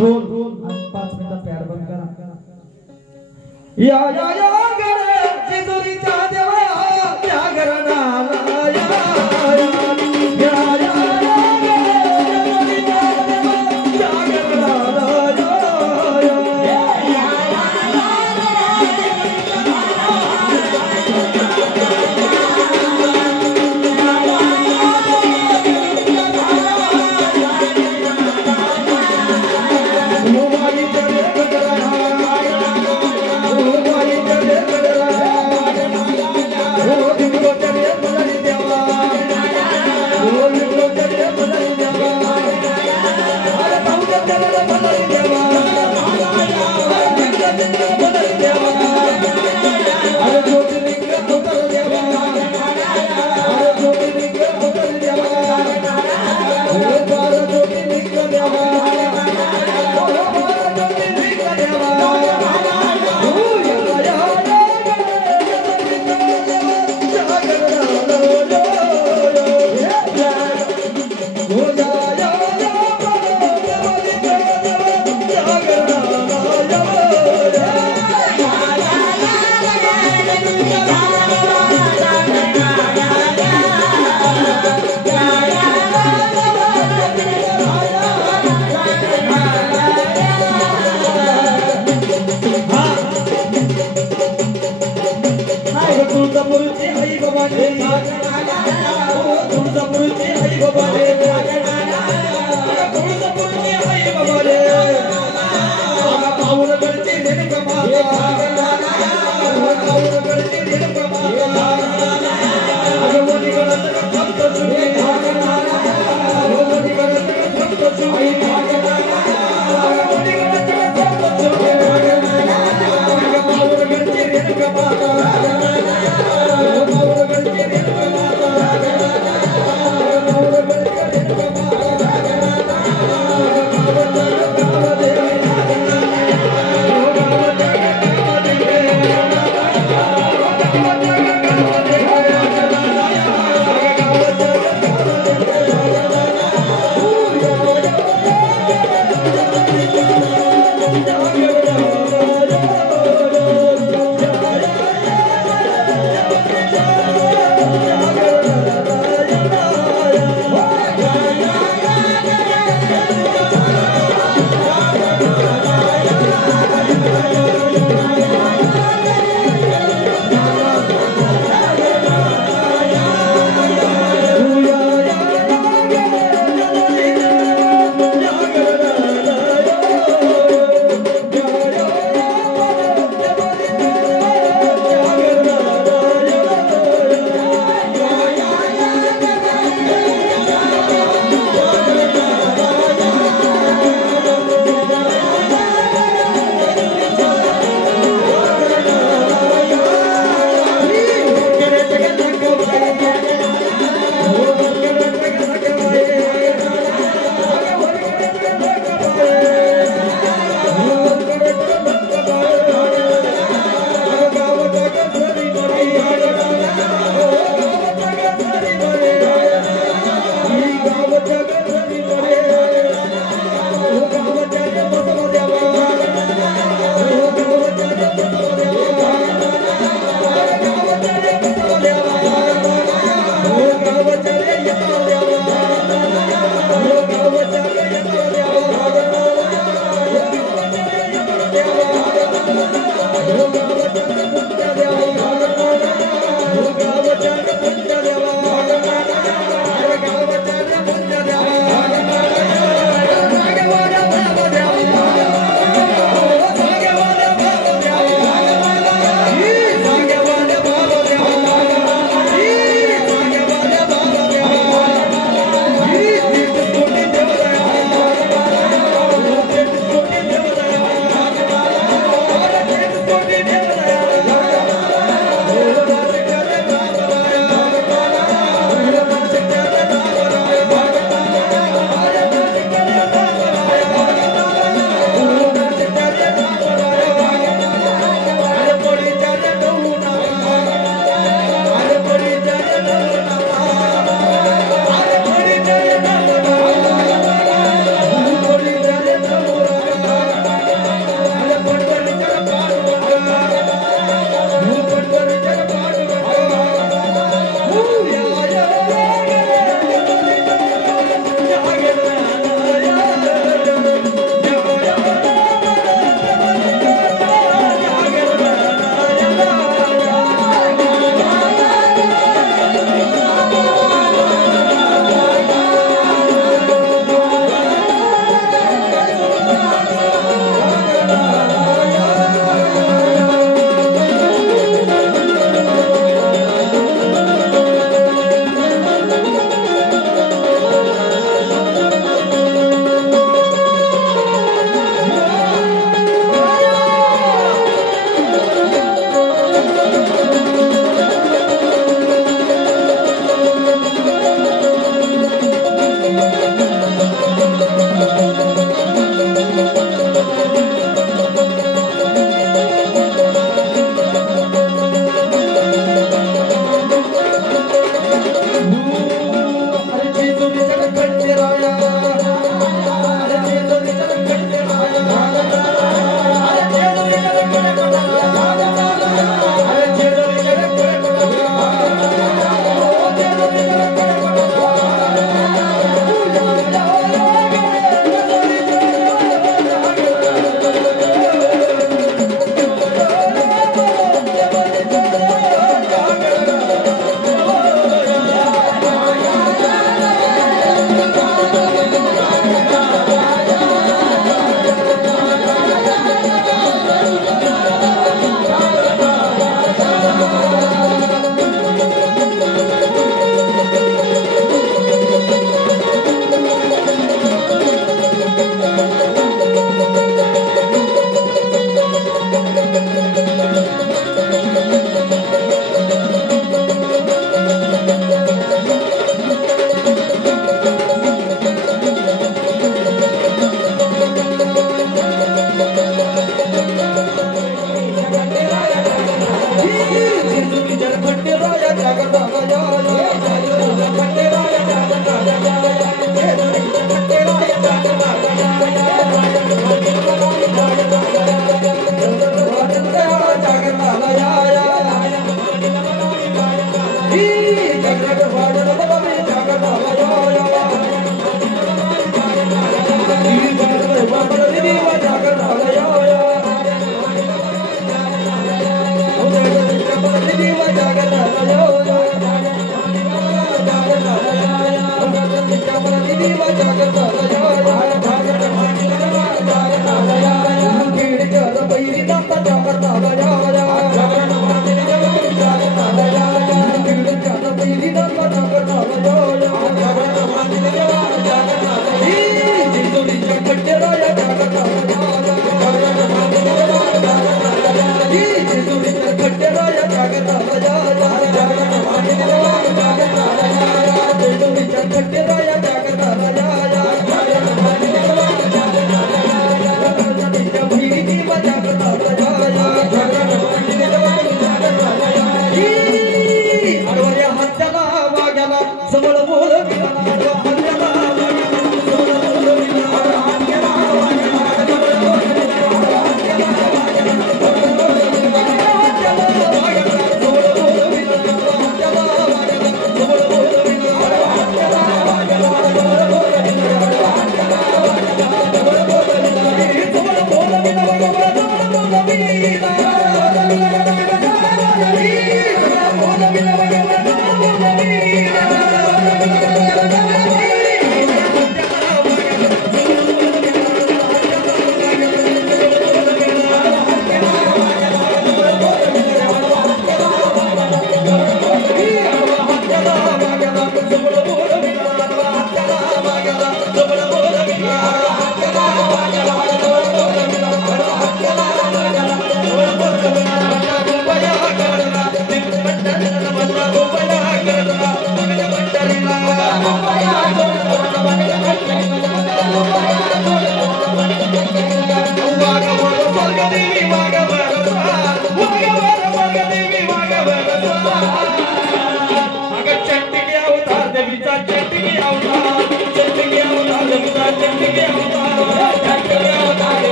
ढोल आणि 5 मिनिटं पॅड बंद करा. या या या गडे जेजुरीच्या देवा त्या घराला या Oh,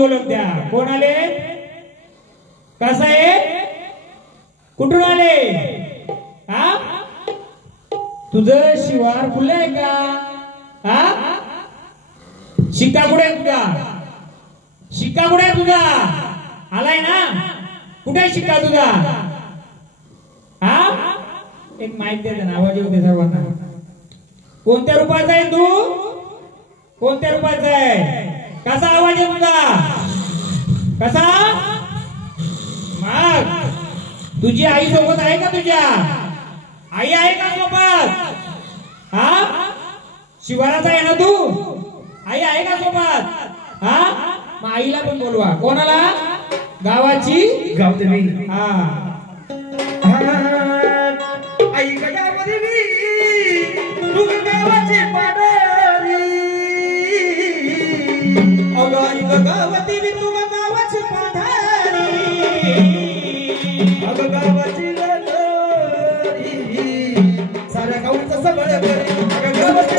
ओळख द्या. कोण आले? कसा आहे? कुठून आले? हा, तुझं शिवार फुले आहे का? हा, शिक्का कुठे आहे तुझा? शिक्का कुठे आहे तुझा? आलाय ना? कुठे शिक्का तुझा? हा, एक माहिती दे ना, आवाज येऊ दे सर्वांना. कोणत्या रूपाचा आहे तू? कोणत्या रूपाचा आहे? कसा आवाज आहे तुझा? कसा? मग तुझी आई सोबत आहे का? तुझ्या आई आहे का सोबत? हा, शिवाराचा आहे ना तू? आई आहे का सोबत? हा, मग आईला पण बोलवा. कोणाला? गावाची गावदेवी. हा, आई गावदेवी तू गावाची पाडरी. अगं आई गावदेवी तू गावाची पाडरी. अगं गावाची लहरी साऱ्या गावचं सबळ करी. अगं गावाची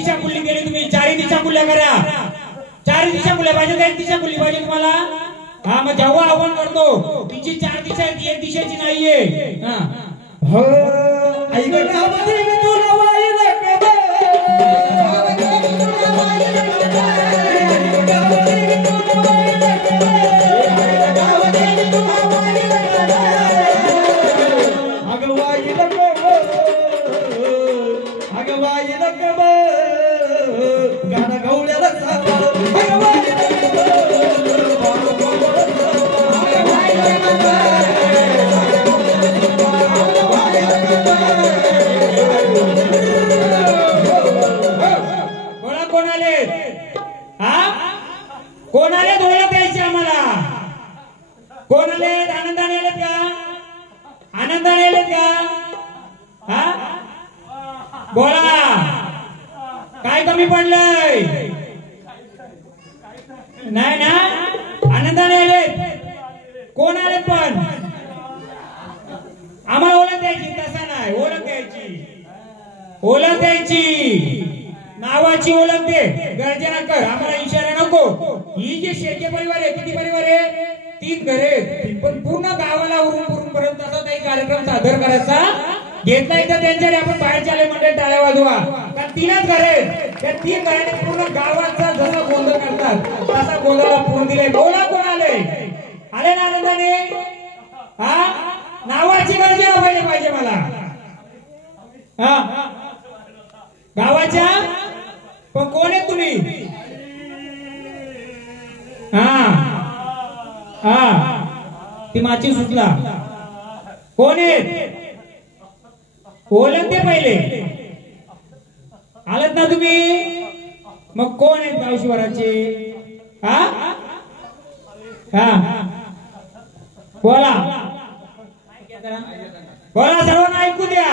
दिशा खुल्ली केली तुम्ही, चारही दिशा खुल्या करा. चारही दिशा खुल्या पाहिजे, एक दिशा खुली पाहिजे तुम्हाला. हा मग जेव्हा आव्हान करतो तिची 4 दिशा आहेत, एक दिशेची नाहीये. हा हो ऐक गावामध्ये तुला वाईला कबे कोण आले धोळा द्यायचे आम्हाला? कोण आले? आनंदाने आलेत का? आनंदाने आलेत का? हा बोला, काय कमी पडलंय? नाही ना, आनंदाने आलेत. कोण आलेत पण? आम्हाला ओळख द्यायची, तसा नाही, ओळख द्यायची. ओळख द्यायची, नावाची ओळख दे, गर्जना कर, आम्हाला इशारा नको. ही जे शेळके परिवार आहे, किती परिवार आहे? 3 घरे, पण पूर्ण गावाला उरून पर्यंत असा काही कार्यक्रम सादर करायचा घेतला. तर त्यांच्याकडे आपण बाहेरच्या आले मंडळी टाळ्या वाजवा. कारण 3च घरे, त्या 3 घराने पूर्ण गावाचा जसा गोंधळ करतात तसा गोंधळाला पूर्ण दिले. बोला कोण आले? आले ना आनंदाने? हा नावाची गर्जना पाहिजे मला. हा गावाच्या पण कोण आहे तुम्ही? हा हा ती माची सुचला. कोण आहे? ओळखते पहिले. आलात ना तुम्ही? मग कोण आहेत गावशिवाराचे? हा हा बोला बोला, सर्वांना ऐकू द्या.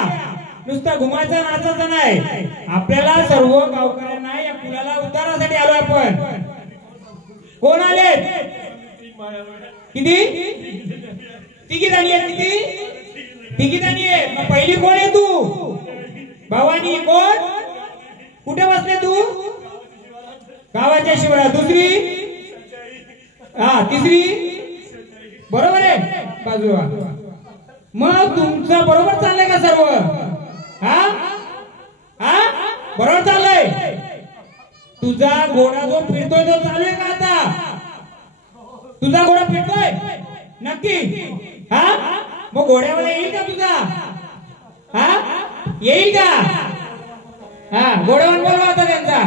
नुसता घुमायचा नाचायचा नाही. आपल्याला सर्व गावकऱ्यांना या पुलाला उतारण्यासाठी आलो आपण. कोण आले? किती? 3 जणी आहेत. किती? 3 जणी आहे. मग पहिली कोण आहे? तू भवानी. कोण? कुठे बसले तू? गावाच्या शिवारात. दुसरी? हा तिसरी? बरोबर आहे बाजूला. मग तुमचं बरोबर चाललंय का सर्व? हा हा बरोबर चाललंय. तुझा घोडा जो फिरतोय तो चालू आहे का आता? तुझा घोडा फिरतोय नक्की? हा मग घोड्यावर येईल का तुझा? हा येईल का? हा घोड्यावर बोलवा आता त्यांचा.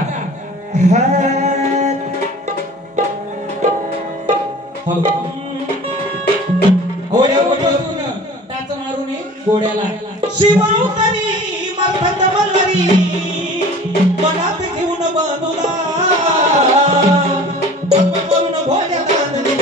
टाच मारून घोड्याला शिवावतानी मर्फत मल्हारी मनात घेऊन बांधुला करून भोल्या दाननी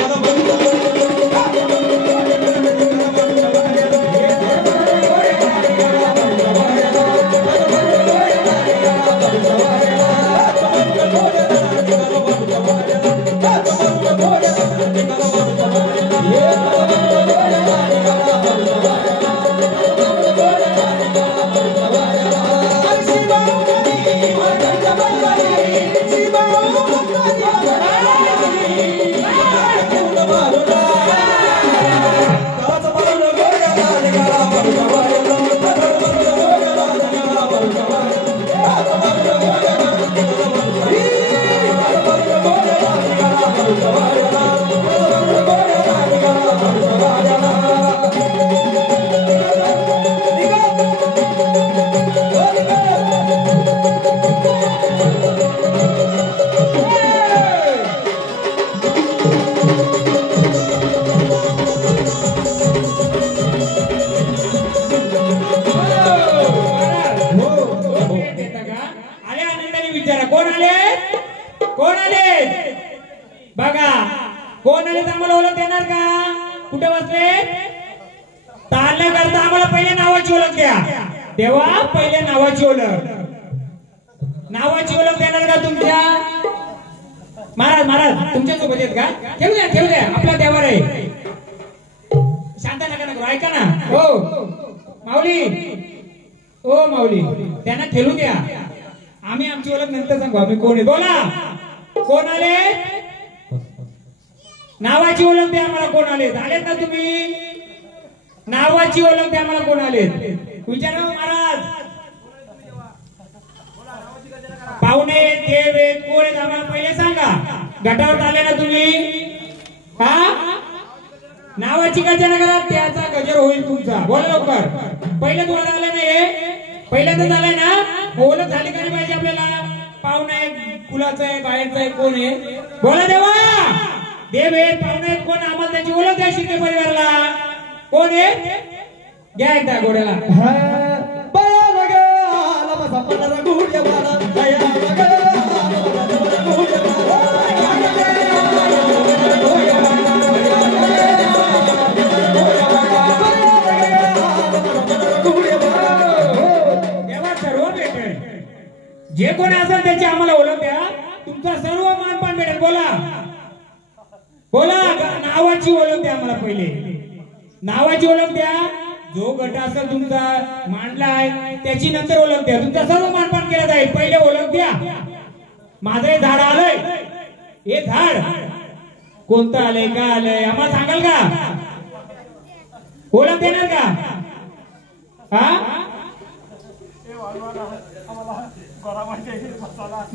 तेव्हा पहिले नावाची ओळख. नावाची ओळख देणार का तुमच्या? महाराज महाराज तुमच्या सोबत आहेत का? ठेवू द्या आपला देवर आहे. शांत नका नको, ऐका ना. हो माऊली, ओ माऊली त्यांना ठेवू द्या. आम्ही आमची ओळख नंतर सांगू आम्ही कोण आहे. बोला कोण आले. नावाची ओळख द्या आम्हाला कोण आलेत. आलेत ना तुम्ही. नावाची ओळख द्या आम्हाला कोण आलेत. विचारा महाराज. पाहुणे देव आहेत कोण आहेत आम्हाला पहिले सांगा. गटावर आले ना तुम्ही. हा नावाची गर्जना करा त्याचा गजर होईल तुमचा. बोला लवकर. पहिलं तुम्हाला आलं नाही. पहिल्यांदाच आलाय ना. ओळख झाली का नाही पाहिजे आपल्याला. पाहुणा आहे कुलाचा आहे बाहेरचा आहे कोण आहे. बोला देवा. देव आहे पाहुणे आहेत कोण आम्हाला त्याची ओळख द्या. शिंदे परिवाराला कोण आहे. घ्या एकदा घोड्याला. जे कोणी असेल त्याची आम्हाला ओळख द्या. तुमचा सर्व मानपान भेटेल. बोला बोला. नावाची ओळख द्या आम्हाला पहिले. नावाची ओळख द्या. जो गट असेल तुमचा मांडलाय त्याची नंतर ओळख द्या. तुमचा सर्व मानपान केलं जाईल. पहिले ओळख द्या. माझं हे झाड आलंय. हे झाड कोणतं आलंय का आलंय आम्हाला सांगाल का. ओळख देणार का. हा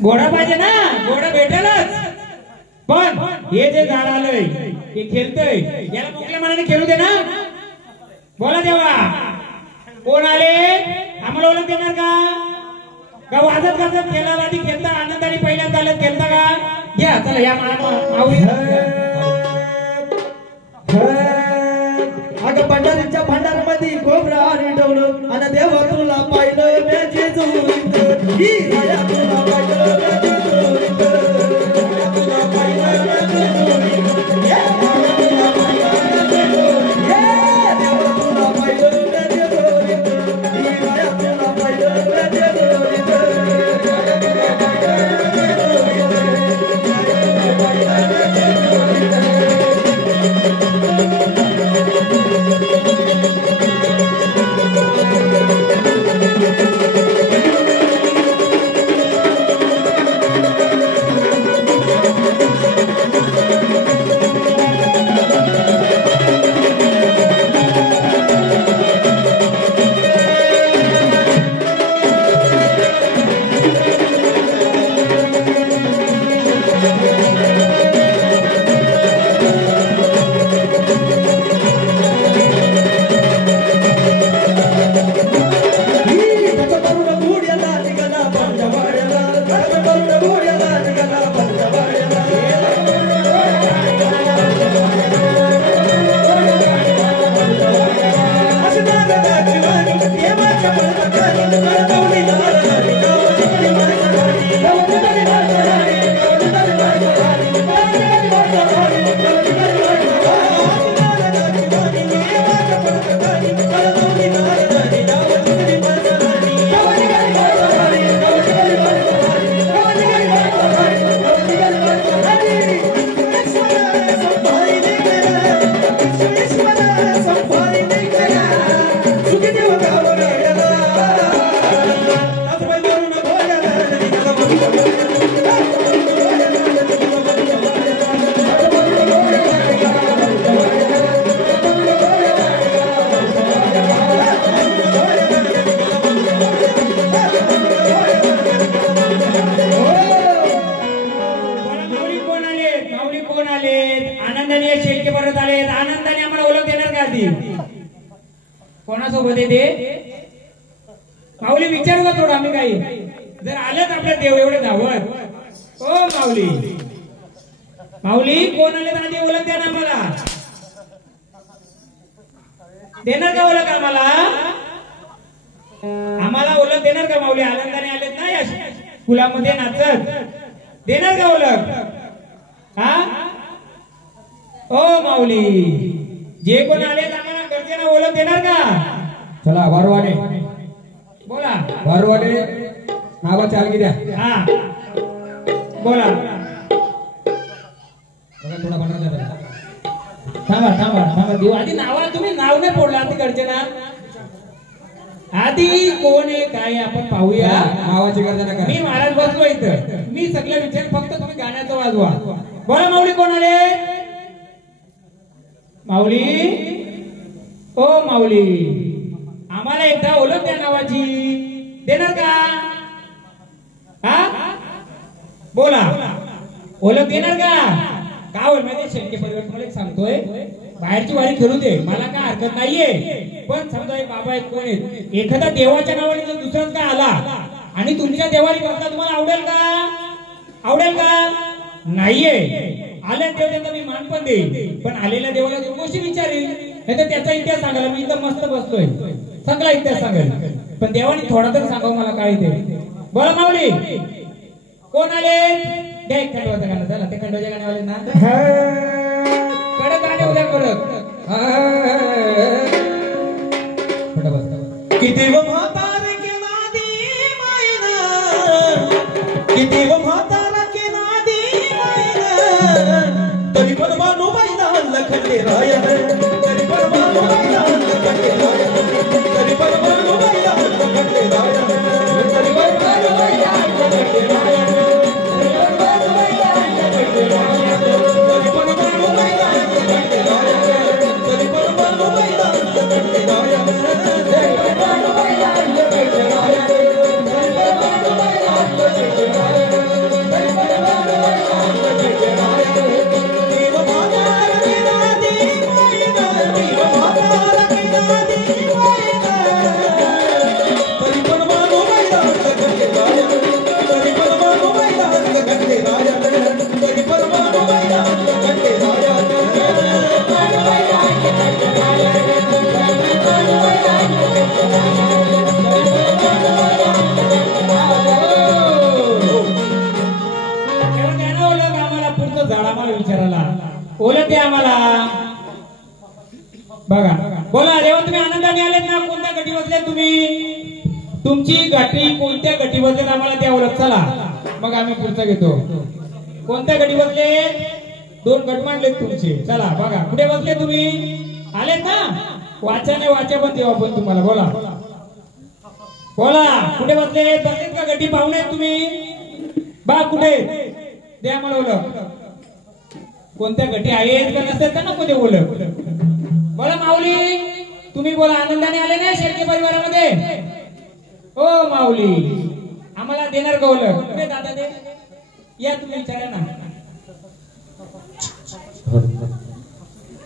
घोडा पाहिजे ना. घोडा भेटेलच. पण हे जे झाड आलंय हे खेळतय याला मोकळ्या मनाने खेळू दे ना. बोला देवा. कोण आले आम्हाला ओळख देणार का वाजत गाजत खेळला आधी खेळता आनंदाने पहिल्यांदा आलं खेळता का. घ्या चला या अगं भंडारीच्या भंडारमध्ये खोबरा आणि डवलं आणि देवा तुला पाहिलं त्याची जोरीत ही राया तुला पाहिलं त्याची जोरीत तुला पाहिलं त्याची जोरीत तुला पाहिलं त्याची जोरीत देवा तुला पाहिलं त्याची जोरीत ही राया तुला पाहिलं त्याची जोरीत कोणासोबत येते माऊली विचारू का थोडं आम्ही काही. जर आलेच आपल्या देव एवढे धावत. ओ माऊली माऊली कोण आले आधी ओळख द्या ना आम्हाला. देणार का ओळख आम्हाला. आम्हाला ओळख देणार का माऊली. आनंदाने आलेत ना या फुलामध्ये नाचत. देणार का ओळख. हा ओ माऊली जे कोण आलेत आम्हाला गरजेनं ओळख देणार का. चला वारवाडे. बोला वारवाडे नावाची अलगी द्या. हा बोला. बघा थोडा बनवला जरा. थांबा थांबा थांबा देऊ आधी नावा तुम्ही नाव नाही फोडला आधी गरजेना. आधी कोण आहे काय आहे आपण पाहूया. नावाची गर्जना करा. मी महाराज बसलो इथं, मी सगळं विचार, फक्त तुम्ही गाण्याचं वाजवा. बोला माऊली कोण आले? माऊली, ओ माऊली, आम्हाला एकदा ओळख द्या नावाची, देणार का? हा बोला, ओळख देणार का? का होईल माहिती, शेतकी परिवार मला एक सांगतोय, बाहेरची वारी खेळू दे, मला काय हरकत नाहीये, पण समजा एक बाबा एक कोण आहेत, एखादा देवाच्या नावाने जर दुसराच काय आला आणि तुमच्या देवारी बसला, तुम्हाला आवडेल का? आवडेल का? नाहीये. आल्या तेवढ्या मी मान पण देईल, पण आलेल्या देवाला दोन गोष्टी विचारेल, नाही तर त्याचा इतिहास सांगायला मी इथं मस्त बसतोय, सगळा इतिहास सांगेल, पण देवाने थोडा तरी सांगावं मला काय ते. बोला माऊली कोण आले? द्या एक खंडोबाचं गाणं, चला ते खंडोबाच्या गाण्यावाले ना कडक गाणे उद्या कडक. किती व म्हातार के नादी मायना, किती व म्हातार के नादी मायना, तरी पण मानू बाईला लखंडे राय, तरी पण मानू बाईला लखंडे राय, तरी पण मानू बाईला लखंडे राय, तरी पण मानू बाईला लखंडे राय, तरी पण मानू बाईला लखंडे राय, तरी पण मानू बाईला लखंडे राय, तरी पण मानू बाईला लखंडे राय, तरी पण मानू बाईला लखंडे राय, तरी पण मानू बाईला लखंडे राय, तरी पण मानू बाईला लखंडे राय. देव म्हातार के नादी मायना, देव म्हातार के नादी मायना, तरी पण मानू बाईला लखंडे राय, तरी पण मानू बाईला लखंडे राय, तरी पण मानू बाईला लखंडे राय, मानू बाईला लखंडे राय, मानू बाईला लखंडे आम्हाला पुढचं झाड आम्हाला विचारायला ओळख द्या आम्हाला. बघा बोला देवा, तुम्ही आनंदाने आलेत ना? कोणत्या गटी बसले तुम्ही? तुमची गाठी कोणत्या गटी बसलेत आम्हाला त्या ओळख. चला मग आम्ही पुढचं घेतो. कोणत्या गटी बसले? दोन गट मांडलेत तुमचे. चला बघा कुठे बसले तुम्ही? आलेत ना? वाचाने वाचा पण देवा पण तुम्हाला. बोला बोला कुठे बसले? बसलेत का गटी पाहुणे तुम्ही? बा कुठे द्या मला ओळख. कोणत्या गटी आहेत का नसतात का नको ते ओळख. बोला माऊली तुम्ही बोला, आनंदाने आले ना शेळके परिवारामध्ये? ओ माऊली आम्हाला देणार का ओळख? कुठे दादा दे, या तुम्ही विचारा ना,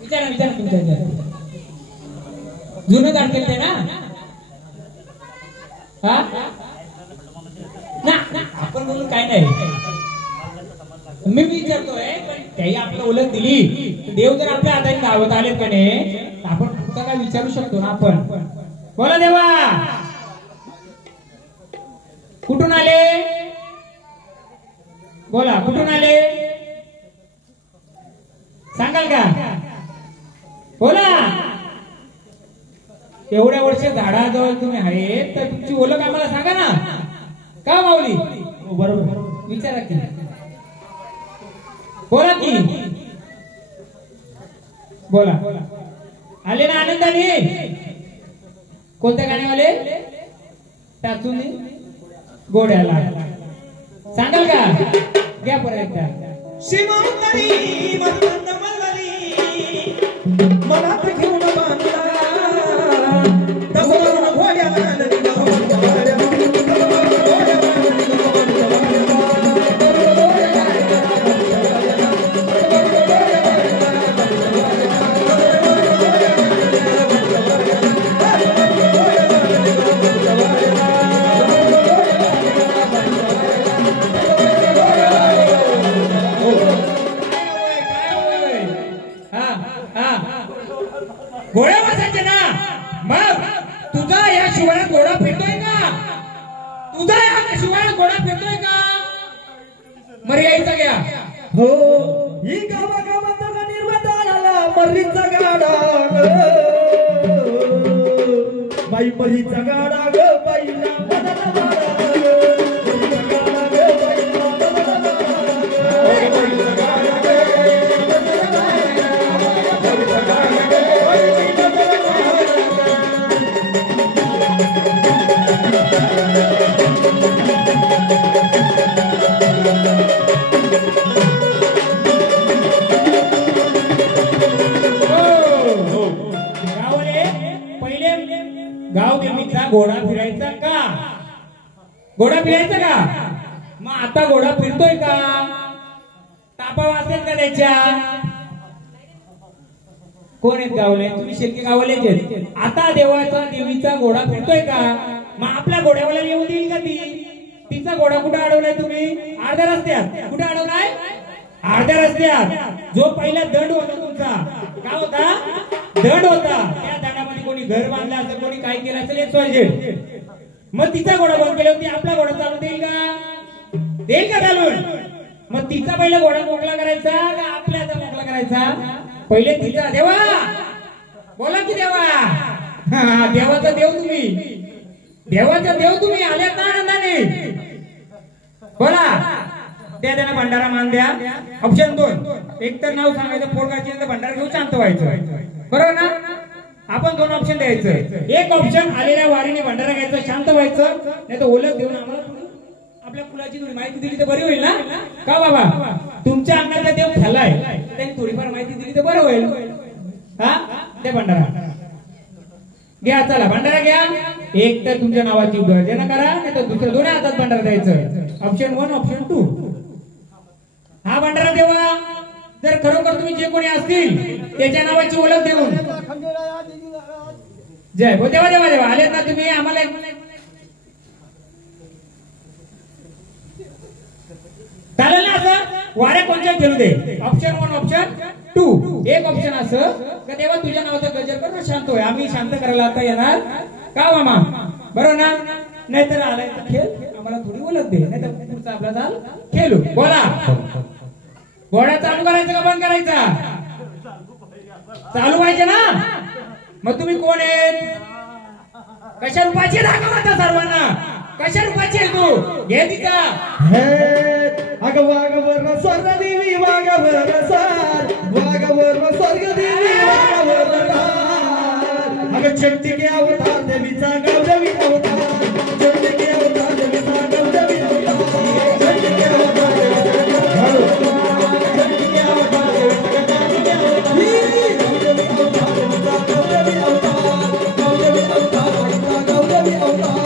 विचारा विचारा तुमच्या जुनं दाखल ते ना. हा ना आपण बोलून काय नाही, मी विचारतोय पण त्याही आपल्याला ओळख दिली, देव जर आपल्या आधारे धावत आले का नाही, आपण पुढचा काय विचारू शकतो ना आपण. बोला देवा कुठून आले? बोला कुठून आले सांगाल का? बोला. एवढ्या वर्ष झाडाजवळ तुम्ही आहेत तर तुमची ओळख आम्हाला सांगा ना. का माऊली? बरोबर विचारा की, बोला की, बोला. आले ना आनंदाने? कोणत्या गाण्यावाले? टाचून गोड्याला सांगाल का? घ्या परत एकदा. शिवतरी मर्यादा मल्हारी, मनात घेऊन बांधला तसं घोड्याला नदीला घोड्या, घोड्या वाजायचे ना. मग तुझा या शिवाळ्यात घोडा फिरतोय का? तुझा या शिवाळ्यात घोडा फिरतोय का? मर्याईचा घ्या. हो ही गावागावात निर्वताला मरीचा गाडा बाई, मरीचा गाडा ग बाईला मदन मारा ग, मरीचा गाडा ग बाईला मदन मारा ग, मरीचा गाडा ग मदन मारा ग, मरीचा गाडा ग बाईला मदन मारा ग. फिरायचा का? घोडा फिरायचा का? मग आता घोडा फिरतोय का? तापा वाचेल का त्याच्या? कोण आहेत गावले? तुम्ही शेतकी गावलेचे. आता देवाचा देवीचा घोडा फिरतोय का? मग आपल्या घोड्यावाला येऊन देईल का ती? तिचा घोडा कुठे अडवलाय तुम्ही? अर्ध्या रस्त्यात. कुठे अडवलाय? अर्ध्या रस्त्यात. जो पहिला दंड होता तुमचा, काय होता? दंड होता. त्या दंडामध्ये कोणी घर बांधलं असेल, कोणी काय केलं असेल, एक सोयजे. मग तिचा घोडा बंद केला होती, आपला घोडा चालू देईल का? देईल का चालून? मग तिचा पहिला घोडा मोकळा करायचा का आपल्याचा मोकळा करायचा? पहिले तिचा. देवा बोला की देवा. देवाचा देव तुम्ही, देवाचा देव तुम्ही आल्यात ना आनंदाने. बोला. द्या त्यांना भंडारा मान द्या. ऑप्शन 2. एक तर नाव सांगायचं, पोरगाची भंडारा घेऊन शांत व्हायचं. बरोबर ना? आपण 2 ऑप्शन द्यायचं. एक ऑप्शन आलेल्या वारीने भंडारा घ्यायचं, शांत व्हायचं. नाही तर ओळख देऊन आम्हाला आपल्या कुलाची थोडी माहिती दिली तर बरी होईल ना? का बाबा? तुमच्या अंगाचा देव खाल्लाय, त्यांनी थोडीफार माहिती दिली तर बरं होईल. हा ते भंडारा घ्या. चला भंडारा घ्या. एक तर तुमच्या नावाची गर्जना करा, नाही तर दुसऱ्या दोन्ही हातात भंडारा द्यायचं. Option 1, option 2. हा भंडारा देवा. जर खरोखर तुम्ही जे कोणी असतील त्याच्या नावाची ओळख देऊन. जय हो देवा. देवा देवा आलेत ना तुम्ही? आम्हाला चालेल ना असं? वाऱ्या कोणत्या ठेवू दे. Option 1, option 2. एक ऑप्शन असं का देवा तुझ्या नावाचा गजर कर, शांत होय. आम्ही शांत करायला आता येणार का मामा? बरोबर ना? नाहीतर आलाय तर खेळ, आम्हाला थोडी ओळख दे, नाही तर पुढचा आपला चाल खेळू. बोला. घोडा चालू करायचा का बंद करायचा? चालू व्हायचे ना? मग तुम्ही कोण आहेत? कशा रूपाचे दाखव आता सर्वांना. कशा रूपाची आहे तू? घे तिचा. अगं वाघवर स्वर्ग देवी, वाघवर सार, वाघवर स्वर्ग देवी, वाघवर सार. अगं चंडिके अवतार देवीचा गौरवी अवतार, चंडिके अवतार देवीचा गौरवी अवतार, चंडिके अवतार देवीचा चंडिके अवतार देवीचा गौरवी अवतार, गौरवी अवतार, गौरवी अवतार.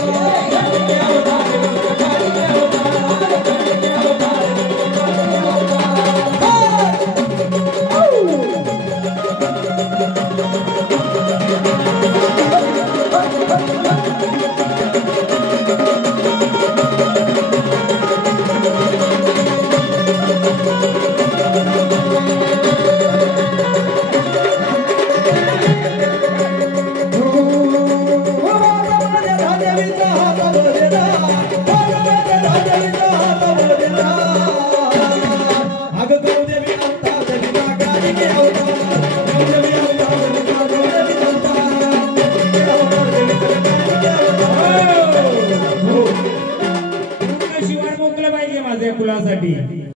Raja